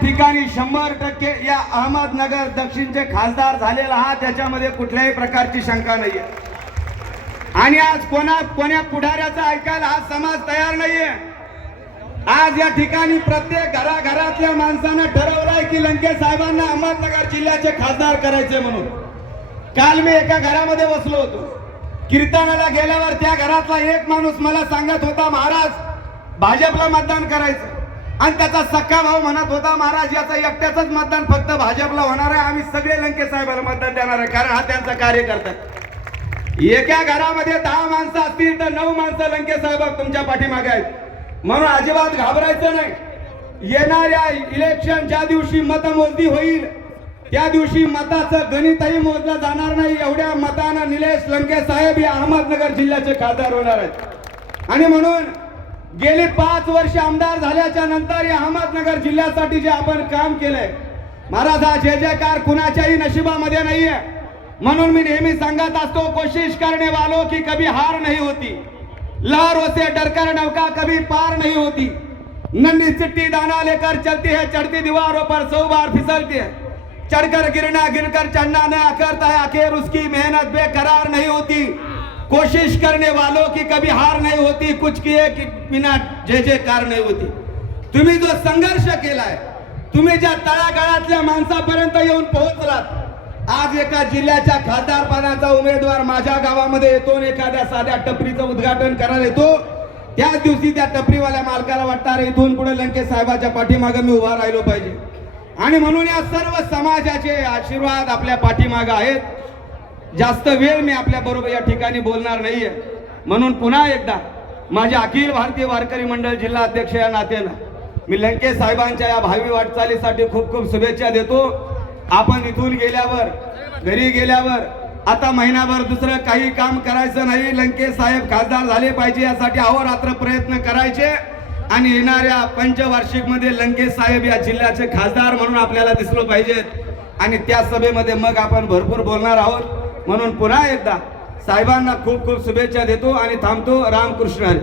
ठिकाणी 100% या अहमदनगर दक्षिणचे खासदार झालेला हा त्याच्यामध्ये कुठल्याही प्रकारची शंका नाहीये। आणि आज कोण्या पुढाऱ्याचं ऐकायला हा समाज तयार नाहीये। आज या ठिकाणी प्रत्येक घराघरातल्या माणसानं ठरवलंय की लंके साहेबांना अहमदनगर जिल्ह्याचे खासदार करायचे म्हणून। काल मी एका घरामध्ये बसलो होतो, कीर्तनाला गेल्यावर त्या घरातला एक माणूस मला सांगत होता, महाराज भाजपला मतदान करायचं। आणि त्याचा सख्खा भाऊ म्हणत होता, महाराज याचा एकट्याचंच मतदान फक्त भाजपला होणार आहे, आम्ही सगळे लंके साहेबांना मतदान देणार आहे, कारण हा त्यांचा कार्यकर्ता। एका घरामध्ये 10 माणसं असतील तर 9 माणसं लंके साहेब तुमच्या पाठीमागे आहेत, म्हणून अजिबात घाबरायचं नाही। येणाऱ्या इलेक्शन ज्या दिवशी मतमोजणी होईल त्या दिवशी मताचं गणितही मोजलं जाणार नाही, एवढ्या मतानं निलेश लंके साहेब या अहमदनगर जिल्ह्याचे खासदार होणार आहेत। आणि म्हणून गेली 5 वर्ष आमदार झाल्याच्या नंतर या अहमदनगर जिल्ह्यासाठी जे आपण काम केलंय, महाराज हा जय जयकार कुणाच्याही नशिबामध्ये नाहीये। म्हणून मी नेहमी सांगत असतो, कोशिश करने वालों की कभी हार नहीं होती, लहरों से डरकर नौका कभी पार नहीं होती, नन्ही चिट्टी दाना लेकर चलती है, चढ़ती दीवारों पर 100 बार फिसलती है, चढ़कर गिरना गिरकर चढ़ना न करता है, आखिर उसकी मेहनत बेकरार नहीं होती। कोशिश करने वालों की कभी हार नहीं होती, कुछ किए कि बिना जय जयकार नहीं होती। तुम्ही जो संघर्ष केलाय, तुम्ही ज्या तळागाळातल्या माणसापर्यंत येऊन पोहोचलात, आज एका जिल्ह्याच्या खासदार पदाचा उमेदवार माझ्या गावामध्ये येतो आणि एखाद्या साध्या टपरीचं उद्घाटन करायला येतो, त्याच दिवशी त्या टपरीवाल्या मालकाला वाटतं अरे इथून पुढे लंके साहेबाच्या पाठीमागे मी उभा राहिलो पाहिजे। आणि म्हणून या सर्व समाजाचे आशीर्वाद आपल्या पाठीमागे आहेत। जास्त वेळ मी आपल्या बरोबर या ठिकाणी बोलणार नाहीये, म्हणून पुन्हा एकदा माझ्या अखिल भारतीय वारकरी मंडळ जिल्हा अध्यक्ष या नात्यानं मी लंके साहेबांच्या या भावी वाटचालीसाठी खूप खूप शुभेच्छा देतो। आपण इथून गेल्यावर घरी गेल्यावर आता महिनाभर दुसरं काही काम करायचं नाही, लंके साहेब खासदार झाले पाहिजे यासाठी अहोरात्र प्रयत्न करायचे आणि येणाऱ्या पंचवार्षिक मध्ये लंके साहेब या जिल्ह्याचे खासदार म्हणून आपल्याला दिसलो पाहिजेत। आणि त्या सभेमध्ये मग आपण भरपूर बोलणार आहोत। म्हणून पुन्हा एकदा साहेबांना खूप खूप शुभेच्छा देतो आणि थांबतो। रामकृष्ण हरी।